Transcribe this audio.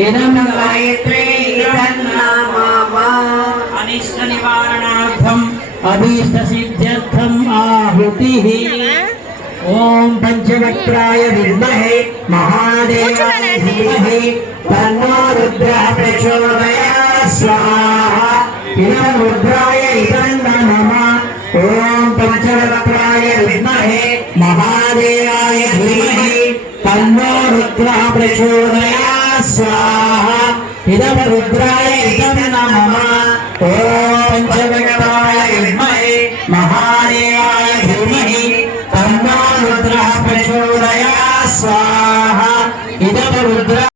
इदं गायत्री तन्नाम अनिष्ट निवारणार्थम् अभीष्ट सिद्ध्यर्थम् आहुतिः। ओम पंचवक्त्राय विद्महे महादेवाय धीमहि तन्नो रुद्रः प्रचोदयात् स्वाहा। इदं रुद्राय इदं नमः। ओम पंचवक्त्राय विद्महे महादेवाय धीमहि तन्नो रुद्रः प्रचोदयात् स्वाहा। इदं रुद्राय इदं नमः। ओम पंचवक्त्राय